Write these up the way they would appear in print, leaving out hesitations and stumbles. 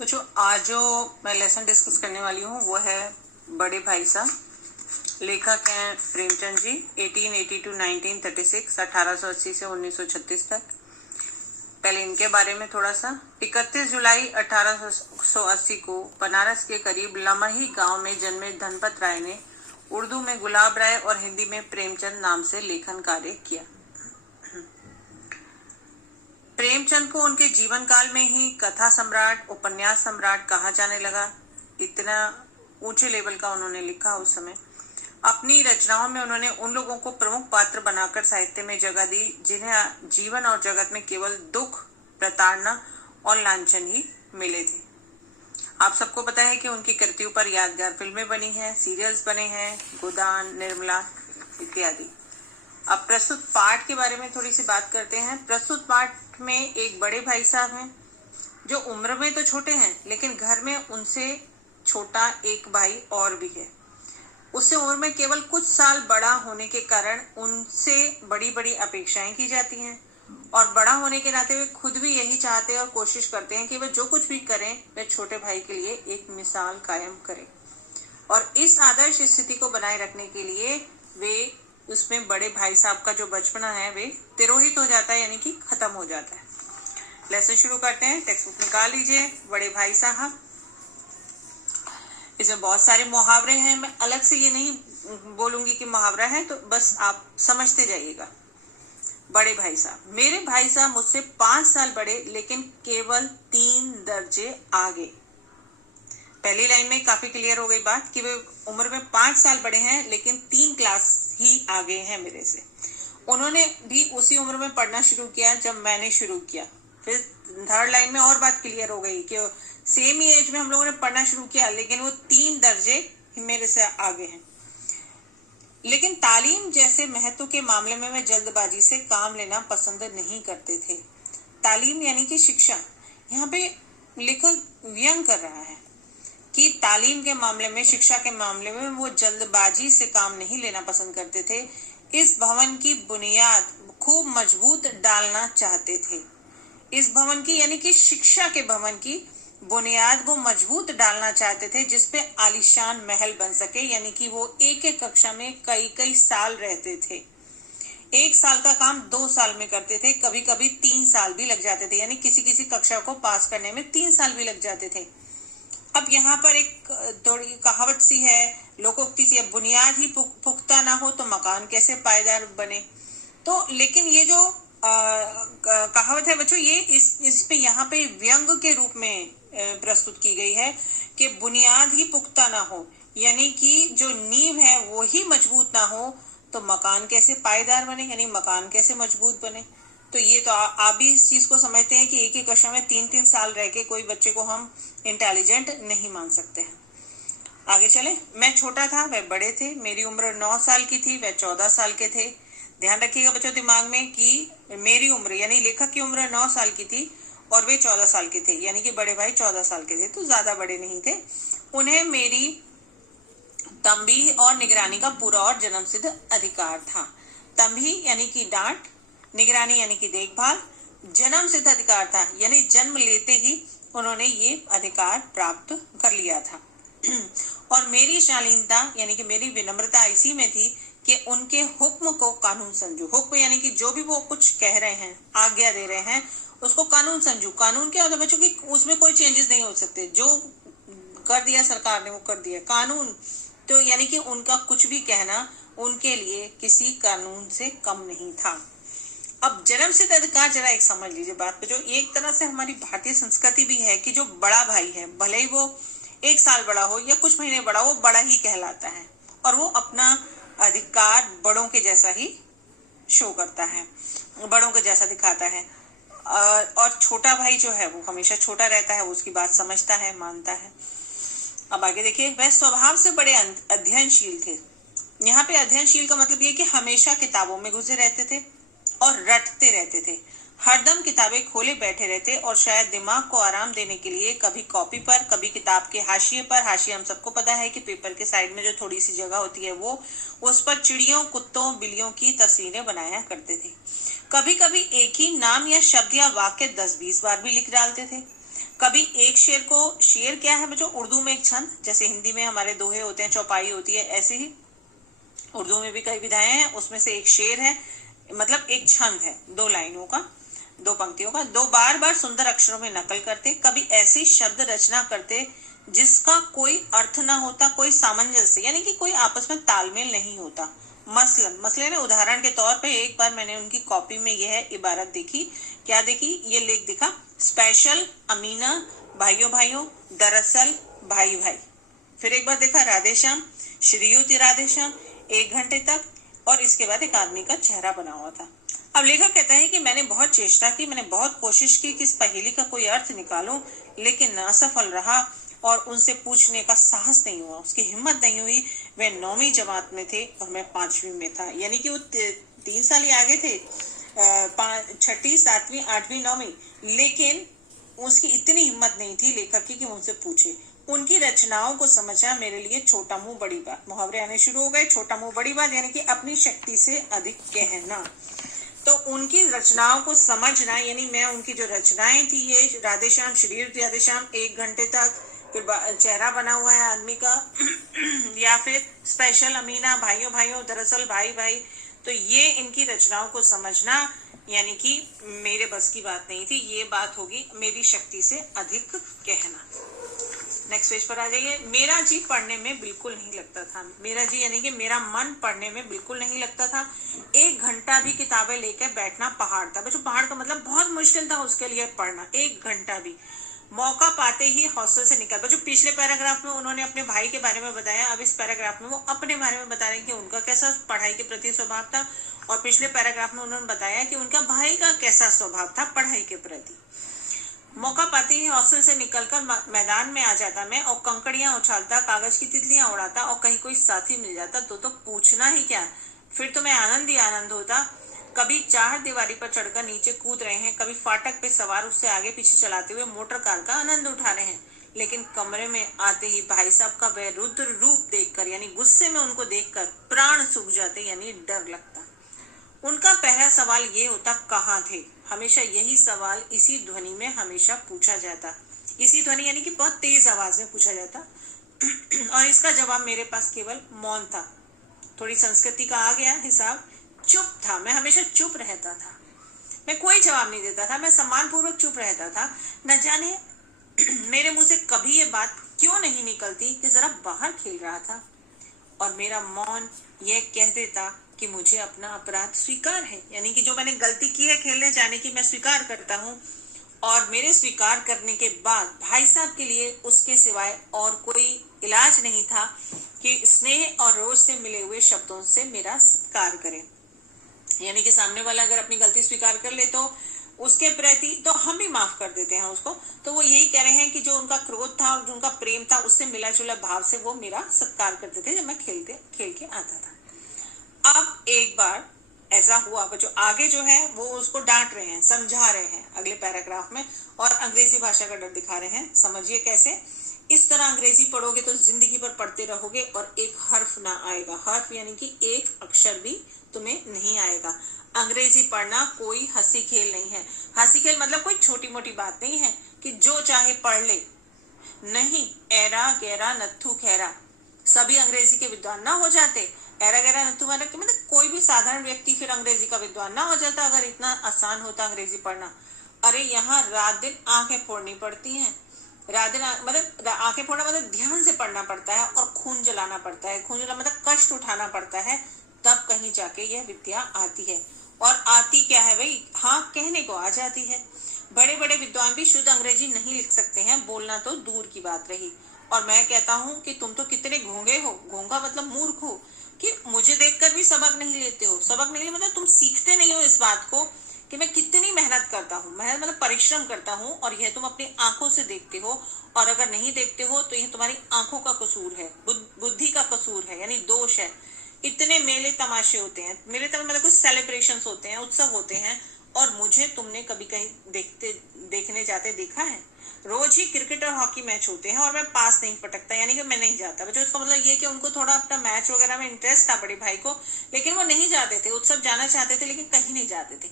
बच्चों, आज जो मैं लेसन डिस्कस करने वाली हूँ वो है बड़े भाई साहब। लेखक हैं प्रेमचंद जी। 1880 टू 1936, 1880 से 1936 तक। पहले इनके बारे में थोड़ा सा। 31 जुलाई 1880 को बनारस के करीब लमही गांव में जन्मे धनपत राय ने उर्दू में गुलाब राय और हिंदी में प्रेमचंद नाम से लेखन कार्य किया। प्रेमचंद को उनके जीवन काल में ही कथा सम्राट, उपन्यास सम्राट कहा जाने लगा। इतना ऊंचे लेवल का उन्होंने लिखा उस समय। अपनी रचनाओं में उन्होंने उन लोगों को प्रमुख पात्र बनाकर साहित्य में जगह दी जिन्हें जीवन और जगत में केवल दुख, प्रताड़ना और लांछन ही मिले थे। आप सबको पता है कि उनकी कृतियों पर यादगार फिल्में बनी हैं, सीरियल्स बने हैं, गोदान, निर्मला इत्यादि। अब प्रस्तुत पाठ के बारे में थोड़ी सी बात करते हैं। प्रस्तुत पाठ में एक बड़े भाई साहब हैं जो उम्र में तो छोटे हैं, लेकिन घर में उनसे छोटा एक भाई और भी है। उससे उम्र में केवल कुछ साल बड़ा होने के कारण उनसे बड़ी बड़ी अपेक्षाएं की जाती हैं और बड़ा होने के नाते वे खुद भी यही चाहते हैं और कोशिश करते हैं कि वे जो कुछ भी करें वे छोटे भाई के लिए एक मिसाल कायम करें। और इस आदर्श स्थिति को बनाए रखने के लिए वे उसमें बड़े भाई साहब का जो बचपना है वे तिरोहित हो जाता है, यानी कि खत्म हो जाता है। लेसन शुरू करते हैं। टेक्स्ट बुक निकाल लीजिए। बड़े भाई साहब, इसमें बहुत सारे मुहावरे हैं। मैं अलग से ये नहीं बोलूंगी कि मुहावरा है, तो बस आप समझते जाइएगा। बड़े भाई साहब। मेरे भाई साहब मुझसे 5 साल बड़े, लेकिन केवल 3 दर्जे आगे। पहली लाइन में काफी क्लियर हो गई बात कि वे उम्र में 5 साल बड़े हैं, लेकिन 3 क्लास ही आगे हैं मेरे से। उन्होंने भी उसी उम्र में पढ़ना शुरू किया जब मैंने शुरू किया। फिर थर्ड लाइन में और बात क्लियर हो गई कि सेम ही एज में हम लोगों ने पढ़ना शुरू किया, लेकिन वो 3 दर्जे मेरे से आगे हैं। लेकिन तालीम जैसे महत्व के मामले में वे जल्दबाजी से काम लेना पसंद नहीं करते थे। तालीम यानी कि शिक्षा। यहाँ पे लेखक व्यंग कर रहा है कि तालीम के मामले में, शिक्षा के मामले में वो जल्दबाजी से काम नहीं लेना पसंद करते थे। इस भवन की बुनियाद खूब मजबूत डालना चाहते थे। इस भवन की यानी कि शिक्षा के भवन की बुनियाद को मजबूत डालना चाहते थे, जिसपे आलीशान महल बन सके। यानी कि वो एक एक कक्षा में कई कई साल रहते थे। 1 साल का काम 2 साल में करते थे, कभी कभी 3 साल भी लग जाते थे। यानी किसी किसी कक्षा को पास करने में 3 साल भी लग जाते थे। अब यहाँ पर एक थोड़ी कहावत सी है, लोकोक्ति सी है, बुनियाद ही पुख्ता ना हो तो मकान कैसे पायदार बने। तो लेकिन ये जो कहावत है बच्चों, ये इस पे यहाँ पे व्यंग के रूप में प्रस्तुत की गई है कि बुनियाद ही पुख्ता ना हो, यानी कि जो नींव है वो ही मजबूत ना हो तो मकान कैसे पायदार बने, यानी मकान कैसे मजबूत बने। तो ये तो आप भी इस चीज को समझते हैं कि एक ही कक्षा में 3-3 साल रह के कोई बच्चे को हम इंटेलिजेंट नहीं मान सकते हैं। आगे चले। मैं छोटा था, वह बड़े थे। मेरी उम्र 9 साल की थी, वह 14 साल के थे। ध्यान रखिएगा बच्चों दिमाग में कि मेरी उम्र यानी लेखक की उम्र 9 साल की थी और वे 14 साल के थे, यानी कि बड़े भाई 14 साल के थे, तो ज्यादा बड़े नहीं थे। उन्हें मेरी तंबीह और निगरानी का पूरा और जन्मसिद्ध अधिकार था। तंबीह यानी कि डांट, निगरानी यानी कि देखभाल, जन्म सिद्ध अधिकार था, यानी जन्म लेते ही उन्होंने ये अधिकार प्राप्त कर लिया था। और मेरी शालीनता यानी कि मेरी विनम्रता इसी में थी कि उनके हुक्म को कानून समझू। हुक्म यानी कि जो भी वो कुछ कह रहे हैं, आज्ञा दे रहे हैं, उसको कानून समझू। कानून क्या होता है बच्चों की, उसमें कोई चेंजेस नहीं हो सकते। जो कर दिया सरकार ने वो कर दिया। कानून तो यानी कि उनका कुछ भी कहना उनके लिए किसी कानून से कम नहीं था। अब जन्म सिद्ध अधिकार जरा एक समझ लीजिए बात पे, जो एक तरह से हमारी भारतीय संस्कृति भी है कि जो बड़ा भाई है, भले ही वो 1 साल बड़ा हो या कुछ महीने बड़ा, वो बड़ा ही कहलाता है और वो अपना अधिकार बड़ों के जैसा ही शो करता है, बड़ों के जैसा दिखाता है। और छोटा भाई जो है वो हमेशा छोटा रहता है, वो उसकी बात समझता है, मानता है। अब आगे देखिए। वह स्वभाव से बड़े अध्ययनशील थे। यहाँ पे अध्ययनशील का मतलब ये कि हमेशा किताबों में घुसे रहते थे और रटते रहते थे। हरदम किताबें खोले बैठे रहते और शायद दिमाग को आराम देने के लिए कभी कॉपी पर, कभी किताब के हाशिए पर, हाशिए हम सबको पता है कि पेपर के साइड में जो थोड़ी सी जगह होती है वो, उस पर चिड़ियों, कुत्तों, बिल्लियों की तस्वीरें बनाया करते थे। कभी कभी एक ही नाम या शब्द या वाक्य 10-20 बार भी लिख डालते थे। कभी एक शेर को, शेर क्या है बच्चों, उर्दू में एक छंद, जैसे हिंदी में हमारे दोहे होते हैं, चौपाई होती है, ऐसे ही उर्दू में भी कई विधाएं हैं, उसमें से एक शेर है, मतलब एक छंद है, 2 लाइनों का, 2 पंक्तियों का, 2 बार बार सुंदर अक्षरों में नकल करते, कभी ऐसी शब्द रचना करते जिसका कोई अर्थ ना होता, कोई सामंजस्य यानी कि कोई आपस में तालमेल नहीं होता। मसलन उदाहरण के तौर पे एक बार मैंने उनकी कॉपी में यह इबारत देखी, क्या देखी, ये लेख दिखा, स्पेशल अमीना भाइयों भाइयों दरअसल भाई भाई। फिर एक बार देखा राधे श्याम श्रीयुति राधे श्याम 1 घंटे तक, और इसके बाद एक आदमी का चेहरा बना हुआ था। अब लेखक कहता है कि मैंने बहुत चेष्टा की, मैंने बहुत कोशिश की कि इस पहेली का कोई अर्थ निकालूं, लेकिन असफल रहा और उनसे पूछने का साहस नहीं हुआ, उसकी हिम्मत नहीं हुई। वे 9वीं जमात में थे और मैं 5वीं में था, यानी कि वो 3 साल ही आगे थे, 6ठी 7वीं 8वीं 9वीं, लेकिन उसकी इतनी हिम्मत नहीं थी लेखक की कि मुझसे पूछे। उनकी रचनाओं को समझना मेरे लिए छोटा मुंह बड़ी बात, मुहावरे आने शुरू हो गए, छोटा मुंह बड़ी बात यानी कि अपनी शक्ति से अधिक कहना। तो उनकी रचनाओं को समझना, यानी मैं उनकी जो रचनाएं थी, ये राधे श्याम श्रीयुति राधे श्याम 1 घंटे तक, फिर चेहरा बना हुआ है आदमी का या फिर स्पेशल अमीना भाइयों भाइयों दरअसल भाई भाई, तो ये इनकी रचनाओं को समझना यानी कि मेरे बस की बात नहीं थी, ये बात होगी मेरी शक्ति से अधिक कहना। नेक्स्ट पेज पर आ जाइए। मेरा जी पढ़ने में बिल्कुल नहीं लगता था, मेरा जी यानी कि मेरा मन पढ़ने में बिल्कुल नहीं लगता था। 1 घंटा भी किताबें लेकर बैठना पहाड़ था, बच्चों पहाड़ का मतलब बहुत मुश्किल था उसके लिए पढ़ना, 1 घंटा भी। मौका पाते ही हॉस्टल से निकल, बच्चों पिछले पैराग्राफ में उन्होंने अपने भाई के बारे में बताया, अब इस पैराग्राफ में वो अपने बारे में बता रहे हैं कि उनका कैसा पढ़ाई के प्रति स्वभाव था, और पिछले पैराग्राफ में उन्होंने बताया कि उनका भाई का कैसा स्वभाव था पढ़ाई के प्रति। मौका पाते ही हॉस्टल से निकलकर मैदान में आ जाता मैं, और कंकड़ियां उछालता, कागज की तितलियां उड़ाता, और कहीं कोई साथी मिल जाता तो पूछना ही क्या, फिर तो मैं आनंद ही आनंद होता। कभी 4 दीवारी पर चढ़कर नीचे कूद रहे हैं, कभी फाटक पे सवार उससे आगे पीछे चलाते हुए मोटर कार का आनंद उठा रहे हैं, लेकिन कमरे में आते ही भाई साहब का वह रुद्र रूप देखकर यानी गुस्से में उनको देखकर प्राण सूख जाते, यानी डर लगता। उनका पहला सवाल ये होता, कहाँ थे? हमेशा यही सवाल इसी ध्वनि में हमेशा पूछा जाता, इसी ध्वनि यानी कि बहुत तेज आवाज में पूछा जाता और इसका जवाब मेरे पास केवल मौन था। थोड़ी संस्कृति का आ गया हिसाब, चुप था, मैं हमेशा चुप रहता था, मैं कोई जवाब नहीं देता था, मैं सम्मानपूर्वक चुप रहता था। न जाने मेरे मुंह से कभी ये बात क्यों नहीं निकलती कि जरा बाहर खेल रहा था, और मेरा मौन यह कह देता कि मुझे अपना अपराध स्वीकार है, यानी कि जो मैंने गलती की है खेलने जाने की मैं स्वीकार करता हूँ। और मेरे स्वीकार करने के बाद भाई साहब के लिए उसके सिवाय और कोई इलाज नहीं था कि स्नेह और रोज से मिले हुए शब्दों से मेरा सत्कार करें, यानी कि सामने वाला अगर अपनी गलती स्वीकार कर ले तो उसके प्रति तो हम भी माफ कर देते हैं उसको। तो वो यही कह रहे हैं कि जो उनका क्रोध था और जो उनका प्रेम था उससे मिला जुला भाव से वो मेरा सत्कार करते थे जब मैं खेल के आता था। अब एक बार ऐसा हुआ, जो आगे जो है वो उसको डांट रहे हैं, समझा रहे हैं अगले पैराग्राफ में, और अंग्रेजी भाषा का डर दिखा रहे हैं। समझिए कैसे, इस तरह अंग्रेजी पढ़ोगे तो जिंदगी भर पढ़ते रहोगे और एक हर्फ ना आएगा, हर्फ यानी कि एक अक्षर भी तुम्हें नहीं आएगा। अंग्रेजी पढ़ना कोई हंसी खेल नहीं है, हंसी खेल मतलब कोई छोटी मोटी बात नहीं है कि जो चाहे पढ़ ले, नहीं। एरा गैरा नत्थु खैरा, सभी अंग्रेजी के विद्वान ना हो जाते। एरा गैरा नत्थु मतलब कोई भी साधारण व्यक्ति फिर अंग्रेजी का विद्वान ना हो जाता अगर इतना आसान होता अंग्रेजी पढ़ना। अरे यहाँ रात दिन आंखें फोड़नी पड़ती हैं, रात दिन मतलब आंखें फोड़ना मतलब ध्यान से पढ़ना पड़ता है और खून जलाना पड़ता है, खून जलाना मतलब कष्ट उठाना पड़ता है, तब कहीं जाके यह विद्या आती है। और आती क्या है भाई, हाँ कहने को आ जाती है। बड़े बड़े विद्वान भी शुद्ध अंग्रेजी नहीं लिख सकते हैं, बोलना तो दूर की बात रही। और मैं कहता हूँ कि तुम तो कितने गूंगे हो, गूंगा मतलब मूर्ख हो, कि मुझे देखकर भी सबक नहीं लेते हो। सबक नहीं मतलब तुम सीखते नहीं हो इस बात को कि मैं कितनी मेहनत करता हूँ, मेहनत मतलब परिश्रम करता हूँ, और यह तुम अपनी आंखों से देखते हो। और अगर नहीं देखते हो तो यह तुम्हारी आंखों का कसूर है, बुद्धि का कसूर है, यानी दोष है। इतने मेले तमाशे होते हैं, मेले तमाशे मतलब कुछ सेलिब्रेशंस होते हैं, उत्सव होते हैं, और मुझे तुमने कभी कहीं देखने जाते देखा है? रोज ही क्रिकेट और हॉकी मैच होते हैं और मैं पास नहीं पटकता, यानी कि मैं नहीं जाता। बच्चों इसका मतलब ये कि उनको थोड़ा अपना मैच वगैरह में इंटरेस्ट था बड़े भाई को, लेकिन वो नहीं जाते थे। उत्सव जाना चाहते थे लेकिन कहीं नहीं जाते थे।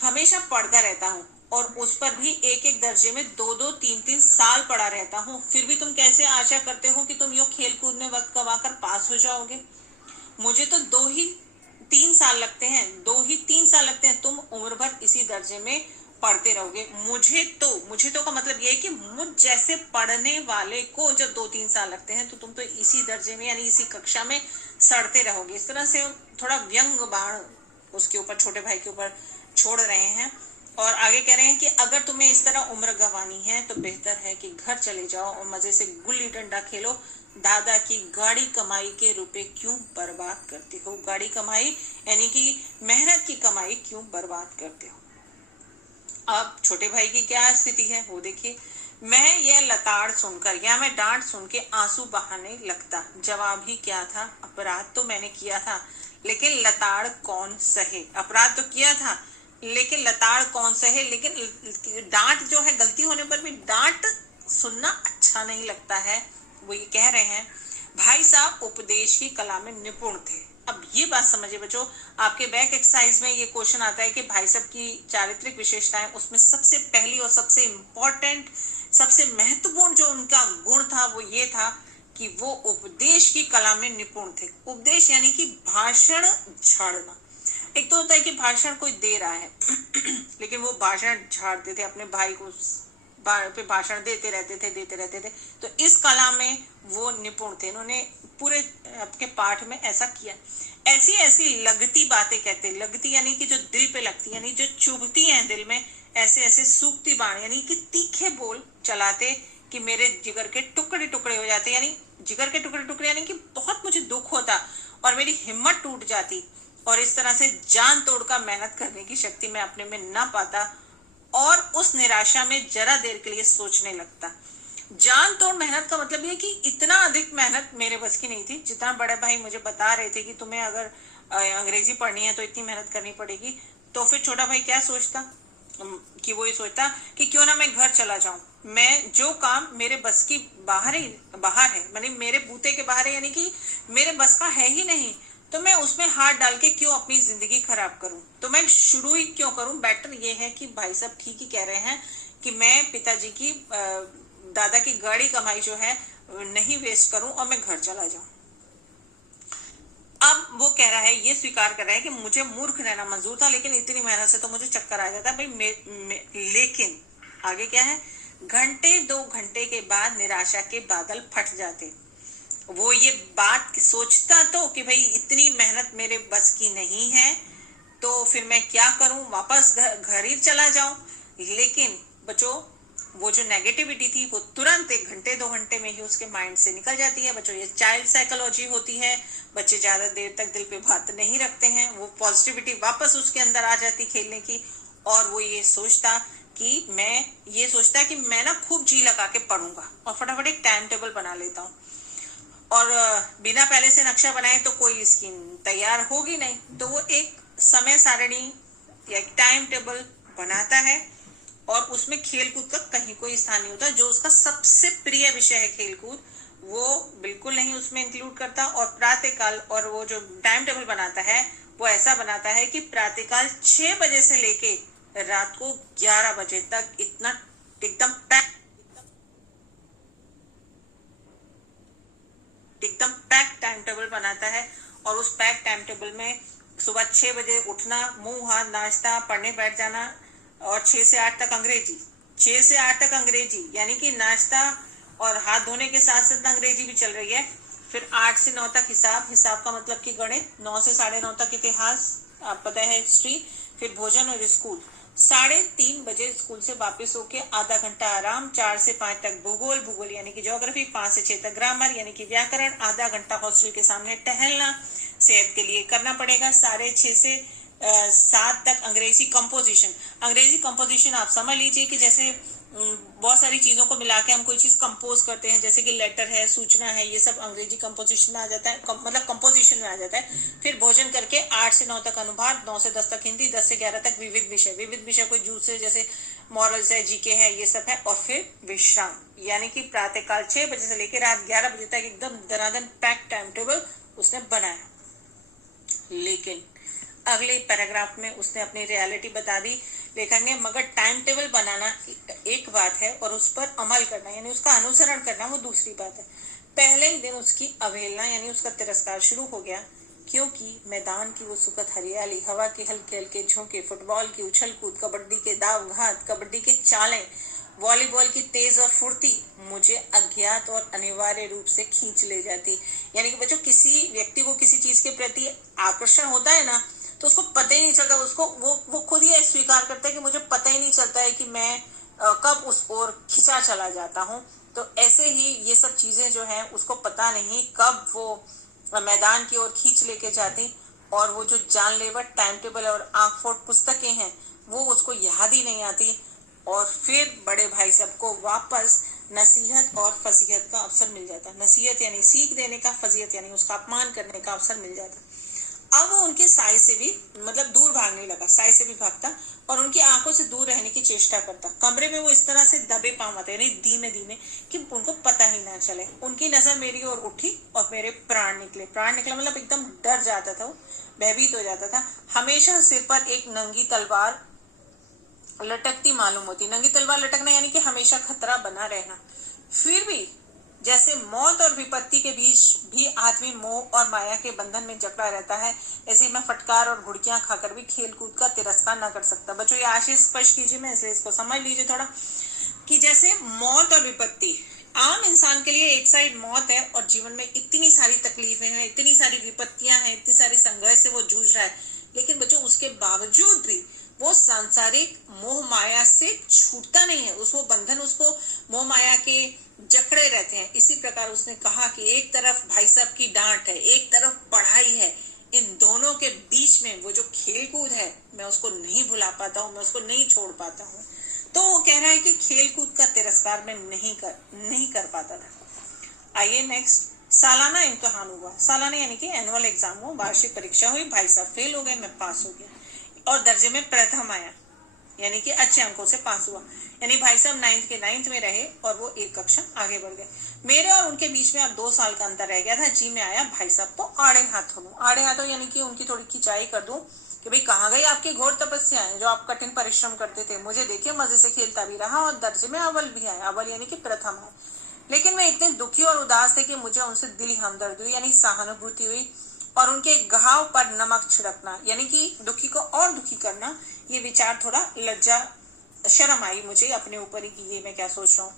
हमेशा पढ़ता रहता हूँ, और उस पर भी एक एक दर्जे में 2-2 3-3 साल पढ़ा रहता हूँ, फिर भी तुम कैसे आशा करते हो कि तुम यो खेल कूद में वक्त गवाकर पास हो जाओगे? मुझे तो 2 ही 3 साल लगते हैं, 2 ही 3 साल लगते हैं, तुम उम्र भर इसी दर्जे में पढ़ते रहोगे। मुझे तो का मतलब ये है कि मुझ जैसे पढ़ने वाले को जब 2-3 साल लगते हैं तो तुम तो इसी दर्जे में यानी इसी कक्षा में सड़ते रहोगे। इस तरह से थोड़ा व्यंग बाण उसके ऊपर, छोटे भाई के ऊपर छोड़ रहे हैं। और आगे कह रहे हैं कि अगर तुम्हें इस तरह उम्र गंवानी है तो बेहतर है कि घर चले जाओ और मजे से गुल्ली डंडा खेलो। दादा की गाड़ी कमाई के रुपए क्यों बर्बाद करते हो? गाड़ी कमाई यानी कि मेहनत की कमाई क्यों बर्बाद करते हो? अब छोटे भाई की क्या स्थिति है वो देखिए। मैं यह लताड़ सुनकर या मैं डांट सुन के आंसू बहाने लगता। जवाब ही क्या था? अपराध तो मैंने किया था, लेकिन लताड़ कौन सहे? अपराध तो किया था, लेकिन लताड़ कौन सहे? लेकिन डांट जो है, गलती होने पर भी डांट सुनना अच्छा नहीं लगता है। वो ये कह रहे हैं, भाई साहब उपदेश की कला में निपुण थे। अब ये बात समझिए बच्चों, आपके बैक एक्सरसाइज में ये क्वेश्चन आता है कि भाई साहब की चारित्रिक विशेषताएं, उसमें सबसे पहली और सबसे इम्पोर्टेंट, सबसे महत्वपूर्ण जो उनका गुण था वो ये था कि वो उपदेश की कला में निपुण थे। उपदेश यानी कि भाषण झाड़ना। एक तो होता है कि भाषण कोई दे रहा है लेकिन वो भाषण झाड़ते थे, अपने भाई को पे भाषण देते रहते थे। तो इस कला में वो निपुण थे, इन्होंने पूरे आपके पाठ में ऐसा किया। ऐसी ऐसी लगती बातें कहते, लगती यानी कि जो दिल पे लगती, यानी जो चुभती हैं दिल में, ऐसे ऐसे सूखती बाण यानी कि तीखे बोल चलाते कि मेरे जिगर के टुकड़े टुकड़े हो जाते। यानी जिगर के टुकड़े टुकड़े यानी कि बहुत मुझे दुख होता और मेरी हिम्मत टूट जाती, और इस तरह से जान तोड़कर मेहनत करने की शक्ति मैं अपने में ना पाता और उस निराशा में जरा देर के लिए सोचने लगता। जान तोड़ मेहनत का मतलब ये कि इतना अधिक मेहनत मेरे बस की नहीं थी। जितना बड़े भाई मुझे बता रहे थे कि तुम्हें अगर अंग्रेजी पढ़नी है तो इतनी मेहनत करनी पड़ेगी, तो फिर छोटा भाई क्या सोचता कि वो ये सोचता कि क्यों ना मैं घर चला जाऊं। मैं जो काम मेरे बस की बाहर है, मानी मेरे बूते के बाहर है, यानी कि मेरे बस का है ही नहीं, तो मैं उसमें हाथ डाल के क्यों अपनी जिंदगी खराब करूं? तो मैं शुरू ही क्यों करूं? बेटर ये है कि भाई साहब ठीक ही कह रहे हैं कि मैं पिताजी की दादा की गाड़ी कमाई जो है नहीं वेस्ट करूं और मैं घर चला जाऊं। अब वो कह रहा है, ये स्वीकार कर रहा है कि मुझे मूर्ख रहना मंजूर था, लेकिन इतनी मेहनत से तो मुझे चक्कर आ जाता भाई। लेकिन आगे क्या है, घंटे 2 घंटे के बाद निराशा के बादल फट जाते। वो ये बात सोचता तो कि भाई इतनी मेहनत मेरे बस की नहीं है, तो फिर मैं क्या करूं, वापस घर ही चला जाऊं। लेकिन बच्चों वो जो नेगेटिविटी थी वो तुरंत 1 घंटे 2 घंटे में ही उसके माइंड से निकल जाती है। बच्चों ये चाइल्ड साइकोलॉजी होती है, बच्चे ज्यादा देर तक दिल पे बात नहीं रखते हैं, वो पॉजिटिविटी वापस उसके अंदर आ जाती खेलने की, और वो ये सोचता कि मैं ना खूब जी लगा के पढ़ूंगा और फटाफट एक टाइम टेबल बना लेता हूँ, और बिना पहले से नक्शा बनाए तो कोई स्कीम तैयार होगी नहीं, तो वो एक समय सारणी या एक टाइम टेबल बनाता है और उसमें खेलकूद का कहीं कोई स्थान नहीं होता। जो उसका सबसे प्रिय विषय है खेलकूद, वो बिल्कुल नहीं उसमें इंक्लूड करता। और प्रातःकाल, और वो जो टाइम टेबल बनाता है वो ऐसा बनाता है कि प्रातःकाल 6 बजे से लेके रात को 11 बजे तक इतना एकदम पैक टाइम टेबल बनाता है। और उस पैक टाइम टेबल में सुबह 6 बजे उठना, मुंह हाथ नाश्ता, पढ़ने बैठ जाना, और 6 से 8 तक अंग्रेजी, 6 से 8 तक अंग्रेजी, यानी कि नाश्ता और हाथ धोने के साथ साथ अंग्रेजी भी चल रही है। फिर 8 से 9 तक हिसाब का मतलब कि गणित, 9 से 9:30 तक इतिहास, आप पता है हिस्ट्री, फिर भोजन और स्कूल। 3:30 बजे स्कूल से वापस होके आधा घंटा आराम, 4 से 5 तक भूगोल यानी कि ज्योग्राफी, 5 से 6 तक ग्रामर यानी कि व्याकरण, आधा घंटा हॉस्टल के सामने टहलना, सेहत के लिए करना पड़ेगा। 6:30 से 7 तक अंग्रेजी कंपोजिशन आप समझ लीजिए कि जैसे बहुत सारी चीजों को मिला के हम कोई चीज कंपोज करते हैं, जैसे कि लेटर है, सूचना है, ये सब अंग्रेजी कंपोजिशन में आ जाता है, मतलब कंपोजिशन में आ जाता है। फिर भोजन करके 8 से 9 तक अनुवाद, 9 से 10 तक हिंदी, 10 से 11 तक विविध विषय कोई दूसरे जैसे मॉरल्स है, जीके है, ये सब है। और फिर विश्राम, यानी कि प्रातःकाल 6 बजे से लेकर रात 11 बजे तक एकदम दनादन पैक टाइम टेबल उसने बनाया। लेकिन अगले पैराग्राफ में उसने अपनी रियलिटी बता दी लेखक ने, मगर टाइम टेबल बनाना एक बात है और उस पर अमल करना यानी उसका अनुसरण करना वो दूसरी बात है। पहले ही दिन उसकी अवहेलना यानी उसका तिरस्कार शुरू हो गया, क्योंकि मैदान की वो सुखद हरियाली, हवा के हल्के हल्के झोंके, फुटबॉल की उछल कूद, कबड्डी के दाव घात, कबड्डी के चालें, वॉलीबॉल की तेज और फुर्ती मुझे अज्ञात और अनिवार्य रूप से खींच ले जाती। यानी कि बच्चों, किसी व्यक्ति को किसी चीज के प्रति आकर्षण होता है ना, तो उसको पता ही नहीं चलता, उसको वो खुद ही स्वीकार करता है कि मुझे पता ही नहीं चलता है कि मैं कब उस ओर खिंचा चला जाता हूँ। तो ऐसे ही ये सब चीजें जो हैं उसको पता नहीं कब वो मैदान की ओर खींच लेके जाती, और वो जो जानलेवा टाइम टेबल और आंख फोड़ पुस्तकें हैं वो उसको याद ही नहीं आती। और फिर बड़े भाई साहब को वापस नसीहत और फजीहत का अवसर मिल जाता। नसीहत यानी सीख देने का, फजीहत यानी उसका अपमान करने का अवसर मिल जाता। अब वो उनके साय से भी मतलब दूर भागने लगा, साय से भी भागता और उनकी आंखों से दूर रहने की चेष्टा करता। कमरे में वो इस तरह से दबे पांव आते यानी धीमे धीमे कि उनको पता ही ना चले। उनकी नजर मेरी ओर उठी और मेरे प्राण निकले। प्राण निकला मतलब एकदम डर जाता था, भयभीत हो जाता था। हमेशा सिर पर एक नंगी तलवार लटकती मालूम होती। नंगी तलवार लटकना यानी कि हमेशा खतरा बना रहना। फिर भी जैसे मौत और विपत्ति के बीच भी आदमी मोह और माया के बंधन में जकड़ा रहता है, ऐसे मैं फटकार और घुड़कियां खाकर भी खेल कूद का तिरस्कार न कर सकता। बच्चों, ये आशय स्पष्ट कीजिए, मैं इसलिए इसको समझ लीजिए थोड़ा, कि जैसे मौत और विपत्ति, आम इंसान के लिए एक साइड मौत है और जीवन में इतनी सारी तकलीफें हैं, इतनी सारी विपत्तियां हैं, इतनी सारी संघर्ष से वो जूझ रहा है, लेकिन बच्चों उसके बावजूद भी वो सांसारिक मोह माया से छूटता नहीं है। वो बंधन उसको मोह माया के जकड़े रहते हैं। इसी प्रकार उसने कहा कि एक तरफ भाई साहब की डांट है, एक तरफ पढ़ाई है, इन दोनों के बीच में वो जो खेल कूद है मैं उसको नहीं भुला पाता हूँ, मैं उसको नहीं छोड़ पाता हूँ। तो वो कह रहा है कि खेल कूद का तिरस्कार मैं नहीं कर पाता था। आइए नेक्स्ट, सालाना इम्तिहान हुआ। सालाना यानी कि एनुअल एग्जाम हुआ, वार्षिक परीक्षा हुई। भाई साहब फेल हो गए, मैं पास हो गया और दर्जे में प्रथम आया, यानी कि अच्छे अंकों से पास हुआ। यानी भाई साहब 9th के 9th में रहे और वो एक कक्षा आगे बढ़ गए। मेरे और उनके बीच में अब 2 साल का अंतर रह गया था। जी मैं आया भाई साहब को आड़े हाथों लूं। आड़े हाथों यानी कि उनकी थोड़ी खिंचाई कर दूं कि भाई कहाँ गई आपकी घोर तपस्या है, जो आप कठिन परिश्रम करते थे। मुझे देखिए मजे से खेलता भी रहा और दर्जे में अव्वल भी आया। अव्वल यानी कि प्रथम है। लेकिन मैं इतने दुखी और उदास थे कि मुझे उनसे दिली हमदर्दी हुई यानी सहानुभूति हुई, और उनके घाव पर नमक छिड़कना यानी कि दुखी को और दुखी करना, ये विचार थोड़ा लज्जा शर्म आई मुझे अपने ऊपर ही कि ये मैं क्या सोच रहा हूँ।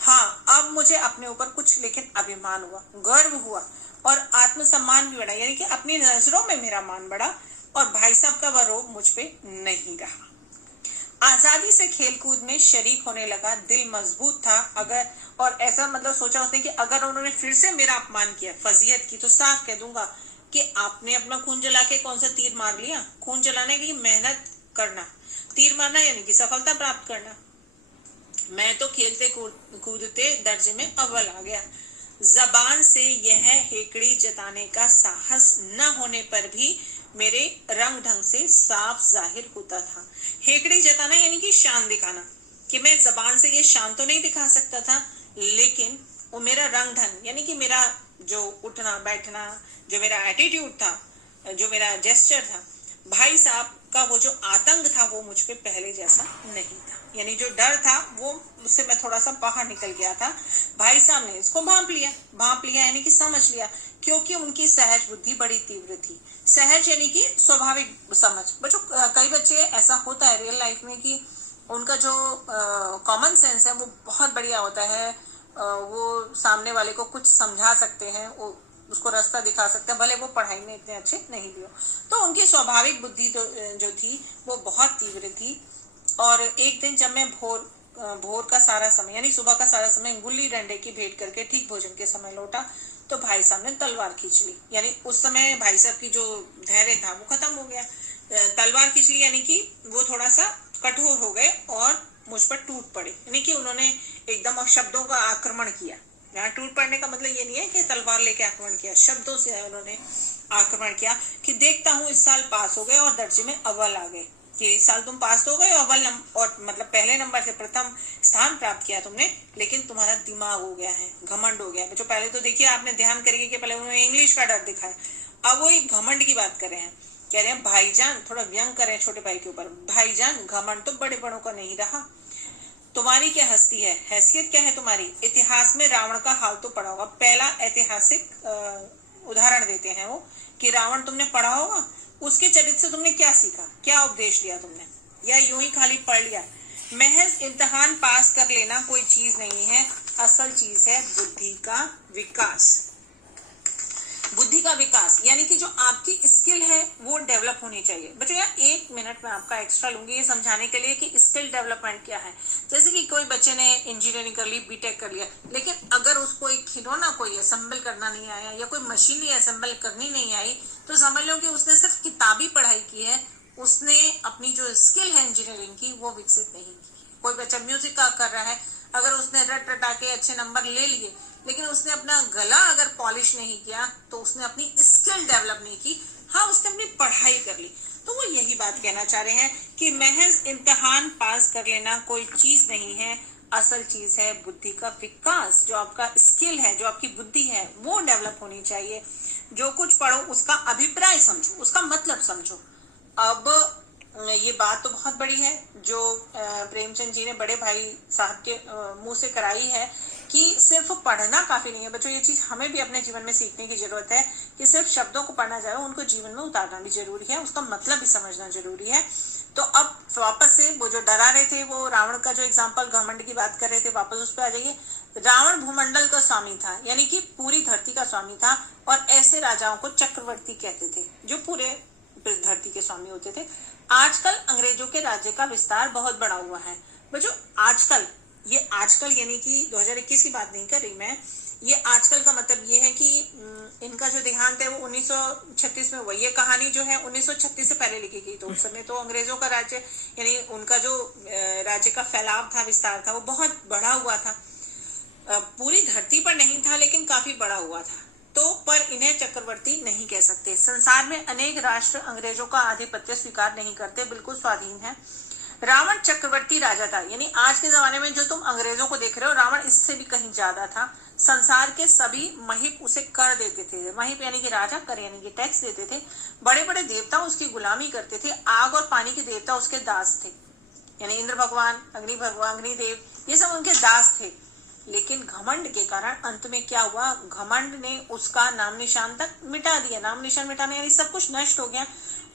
हाँ, अब मुझे अपने ऊपर कुछ लेकिन अभिमान हुआ, गर्व हुआ और आत्मसम्मान भी बढ़ा, यानी कि अपनी नजरों में मेरा मान बढ़ा और भाई साहब का वह रोब मुझ पे नहीं रहा। आजादी से खेलकूद में शरीक होने लगा, दिल मजबूत था। अगर और ऐसा मतलब सोचा उसने कि अगर उन्होंने फिर से मेरा अपमान किया, फजीयत की, तो साफ कह दूंगा कि आपने अपना खून जला के कौन सा तीर मार लिया। खून जलाने की मेहनत करना, तीर मारना यानी कि सफलता प्राप्त करना। मैं तो खेलते कूदते दर्जे में अव्वल आ गया। जबान से यह हेकड़ी जताने का साहस न होने पर भी मेरे रंग ढंग से साफ जाहिर होता था। हेकड़ी जताना यानी कि शान दिखाना, कि मैं जबान से ये शान तो नहीं दिखा सकता था, लेकिन वो मेरा रंग ढंग यानी कि मेरा जो उठना बैठना, जो मेरा एटीट्यूड था, जो मेरा जेस्चर था, भाई साहब का वो जो आतंक था वो मुझ पे पहले जैसा नहीं था। यानी जो डर था वो उससे मैं थोड़ा सा बाहर निकल गया था। भाई साहब ने इसको भांप लिया यानी कि समझ लिया, क्योंकि उनकी सहज बुद्धि बड़ी तीव्र थी। सहज यानी कि स्वाभाविक समझ। बच्चों, कई बच्चे ऐसा होता है रियल लाइफ में कि उनका जो कॉमन सेंस है वो बहुत बढ़िया होता है। वो सामने वाले को कुछ समझा सकते हैं, वो उसको रास्ता दिखा सकते हैं, भले वो पढ़ाई में इतने अच्छे नहीं भी हो। तो उनकी स्वाभाविक बुद्धि जो थी वो बहुत तीव्र थी। और एक दिन जब मैं भोर का सारा समय यानी सुबह का सारा समय गुल्ली डंडे की भेंट करके ठीक भोजन के समय लौटा, तो भाई साहब ने तलवार खींच ली। यानी उस समय भाई साहब की जो धैर्य था वो खत्म हो गया। तलवार खींच ली यानी कि वो थोड़ा सा कठोर हो गए और मुझ पर टूट पड़े, यानी कि उन्होंने एकदम शब्दों का आक्रमण किया। यहाँ टूट पड़ने का मतलब ये नहीं है कि तलवार लेके आक्रमण किया, शब्दों से उन्होंने आक्रमण किया कि देखता हूँ इस साल पास हो गए और दर्जे में अव्वल आ गए, कि इस साल तुम पास हो गए और मतलब पहले नंबर से प्रथम स्थान प्राप्त किया तुमने, लेकिन तुम्हारा दिमाग हो गया है, घमंड हो गया है। बच्चों, पहले तो देखिए आपने ध्यान करिए कि पहले उन्होंने इंग्लिश का डर दिखाया, अब वो एक घमंड की बात कर रहे हैं। कह रहे हैं भाईजान, थोड़ा व्यंग करें छोटे भाई के ऊपर, भाईजान घमंड तो बड़े बड़ों का नहीं रहा। तुम्हारी क्या हस्ती है, हैसियत क्या है तुम्हारी। इतिहास में रावण का हाल तो पढ़ा होगा। पहला ऐतिहासिक उदाहरण देते हैं वो कि रावण तुमने पढ़ा होगा, उसके चरित्र से तुमने क्या सीखा, क्या उपदेश लिया तुमने, या यूं ही खाली पढ़ लिया। महज इम्तिहान पास कर लेना कोई चीज नहीं है, असल चीज है बुद्धि का विकास। बुद्धि का विकास यानी कि जो आपकी स्किल है वो डेवलप होनी चाहिए। बच्चों यार 1 मिनट में आपका एक्स्ट्रा लूंगी ये समझाने के लिए कि स्किल डेवलपमेंट क्या है। जैसे कि कोई बच्चे ने इंजीनियरिंग कर ली, बीटेक कर लिया, लेकिन अगर उसको एक खिलौना कोई असेंबल करना नहीं आया या कोई मशीनरी असेंबल करनी नहीं आई, तो समझ लो कि उसने सिर्फ किताबी पढ़ाई की है, उसने अपनी जो स्किल है इंजीनियरिंग की वो विकसित नहीं की। कोई बच्चा म्यूजिक का कर रहा है, अगर उसने रट रटा के अच्छे नंबर ले लिए, लेकिन उसने अपना गला अगर पॉलिश नहीं किया, तो उसने अपनी स्किल डेवलप नहीं की। हाँ, उसने अपनी पढ़ाई कर ली। तो वो यही बात कहना चाह रहे हैं कि महज इम्तिहान पास कर लेना कोई चीज नहीं है, असल चीज है बुद्धि का विकास। जो आपका स्किल है, जो आपकी बुद्धि है, वो डेवलप होनी चाहिए। जो कुछ पढ़ो उसका अभिप्राय समझो, उसका मतलब समझो। अब ये बात तो बहुत बड़ी है जो प्रेमचंद जी ने बड़े भाई साहब के मुंह से कराई है कि सिर्फ पढ़ना काफी नहीं है। बच्चों ये चीज हमें भी अपने जीवन में सीखने की जरूरत है कि सिर्फ शब्दों को पढ़ना जाए, उनको जीवन में उतारना भी जरूरी है, उसका मतलब भी समझना जरूरी है। तो अब वापस से वो जो डरा रहे थे, वो रावण का जो एग्जाम्पल घमंड की बात कर रहे थे, वापस उस पर आ जाइए। रावण भूमंडल का स्वामी था, यानी कि पूरी धरती का स्वामी था, और ऐसे राजाओं को चक्रवर्ती कहते थे जो पूरे धरती के स्वामी होते थे। आजकल अंग्रेजों के राज्य का विस्तार बहुत बड़ा हुआ है। बच्चों आजकल, ये आजकल यानी कि 2021 की बात नहीं कर रही मैं, ये आजकल का मतलब ये है कि इनका जो देहांत है वो 1936 में हुआ। ये कहानी जो है 1936 से पहले लिखी गई। तो उस समय तो अंग्रेजों का राज्य, यानी उनका जो राज्य का फैलाव था, विस्तार था, वो बहुत बड़ा हुआ था। पूरी धरती पर नहीं था, लेकिन काफी बड़ा हुआ था। तो पर इन्हें चक्रवर्ती नहीं कह सकते। संसार में अनेक राष्ट्र अंग्रेजों का आधिपत्य स्वीकार नहीं करते, बिल्कुल स्वाधीन है। रावण चक्रवर्ती राजा था, यानी आज के जमाने में जो तुम अंग्रेजों को देख रहे हो, रावण इससे भी कहीं ज्यादा था। संसार के सभी महिप उसे कर देते थे। महिप यानी कि राजा, कर यानी कि टैक्स देते थे। बड़े बड़े देवता उसकी गुलामी करते थे। आग और पानी के देवता उसके दास थे, यानी इंद्र भगवान, अग्निदेव, ये सब उनके दास थे। लेकिन घमंड के कारण अंत में क्या हुआ, घमंड ने उसका नाम निशान तक मिटा दिया। नाम निशान मिटाने यानी सब कुछ नष्ट हो गया,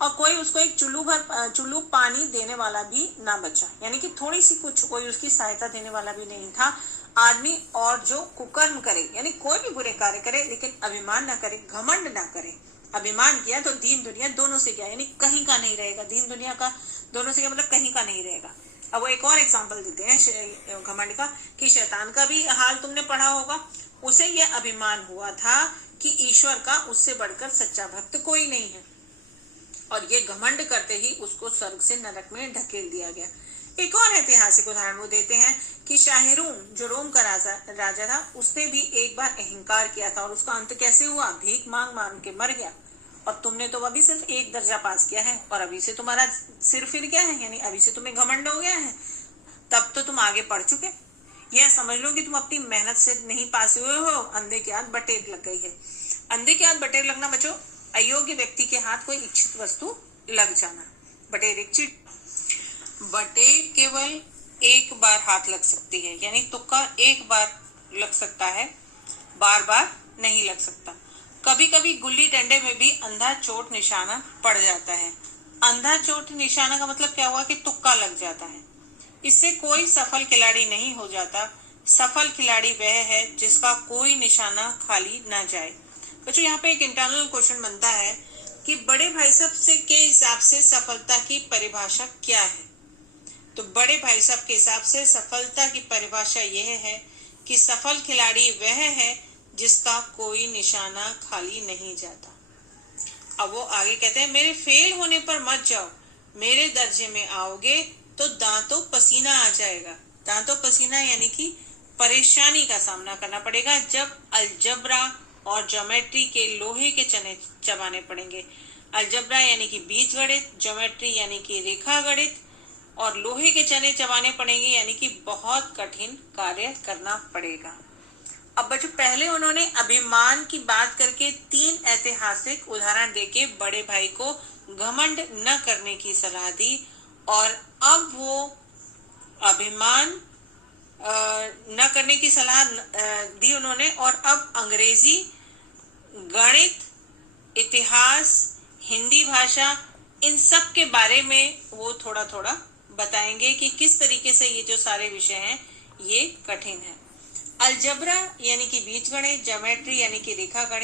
और कोई उसको एक चुल्लू पानी देने वाला भी ना बचा, यानी कि थोड़ी सी कुछ कोई उसकी सहायता देने वाला भी नहीं था। आदमी और जो कुकर्म करे, यानी कोई भी बुरे कार्य करे, लेकिन अभिमान ना करे, घमंड ना करे। अभिमान किया तो दीन दुनिया दोनों से गया, यानी कहीं का नहीं रहेगा। दीन दुनिया का दोनों से क्या मतलब, कहीं का नहीं रहेगा। अब वो एक और एग्जाम्पल देते हैं घमंड का, कि शैतान का भी हाल तुमने पढ़ा होगा। उसे यह अभिमान हुआ था कि ईश्वर का उससे बढ़कर सच्चा भक्त कोई नहीं है, और ये घमंड करते ही उसको स्वर्ग से नरक में ढकेल दिया गया। एक और ऐतिहासिक उदाहरण वो देते हैं कि शाहरुम, जो रोम का राजा था, उसने भी एक बार अहंकार किया था, और उसका अंत कैसे हुआ, भीख मांग मांग के मर गया। और तुमने तो अभी सिर्फ 1 दर्जा पास किया है, और अभी से तुम्हारा सिर फिर गया है, यानी अभी से तुम्हें घमंड हो गया है। तब तो तुम आगे बढ़ चुके। यह समझ लो कि तुम अपनी मेहनत से नहीं पास हुए हो, अंधे के हाथ बटेर लग गई है। अंधे के हाथ बटेर लगना बच्चों, अयोग्य व्यक्ति के हाथ कोई इच्छित वस्तु लग जाना। बटेर इच्छित, बटेर केवल एक बार हाथ लग सकती है, यानी तुक्का एक बार लग सकता है, बार बार नहीं लग सकता। कभी कभी गुल्ली डंडे में भी अंधा चोट निशाना पड़ जाता है। अंधा चोट निशाना का मतलब क्या हुआ कि तुक्का लग जाता है। इससे कोई सफल खिलाड़ी नहीं हो जाता। सफल खिलाड़ी वह है जिसका कोई निशाना खाली ना जाए। बच्चों यहाँ पे एक इंटरनल क्वेश्चन बनता है कि बड़े भाई साहब से के हिसाब से सफलता की परिभाषा क्या है। तो बड़े भाई साहब के हिसाब से सफलता की परिभाषा यह है कि सफल खिलाड़ी वह है जिसका कोई निशाना खाली नहीं जाता। अब वो आगे कहते हैं, मेरे फेल होने पर मत जाओ, मेरे दर्जे में आओगे तो दांतों पसीना आ जाएगा। दांतों पसीना यानी कि परेशानी का सामना करना पड़ेगा जब अलजबरा और ज्योमेट्री के लोहे के चने चबाने पड़ेंगे। अलजबरा यानी कि बीज गणित, ज्योमेट्री यानी कि रेखा गणित, और लोहे के चने चबाने पड़ेंगे यानी कि बहुत कठिन कार्य करना पड़ेगा। अब बच्चों पहले उन्होंने अभिमान की बात करके 3 ऐतिहासिक उदाहरण देके बड़े भाई को घमंड न करने की सलाह दी और अब वो अभिमान न करने की सलाह दी उन्होंने, और अब अंग्रेजी, गणित, इतिहास, हिंदी भाषा, इन सब के बारे में वो थोड़ा थोड़ा बताएंगे कि किस तरीके से ये जो सारे विषय हैं ये कठिन है। अलजबरा यानी कि बीजगणित, ज्योमेट्री यानी कि रेखा गणित,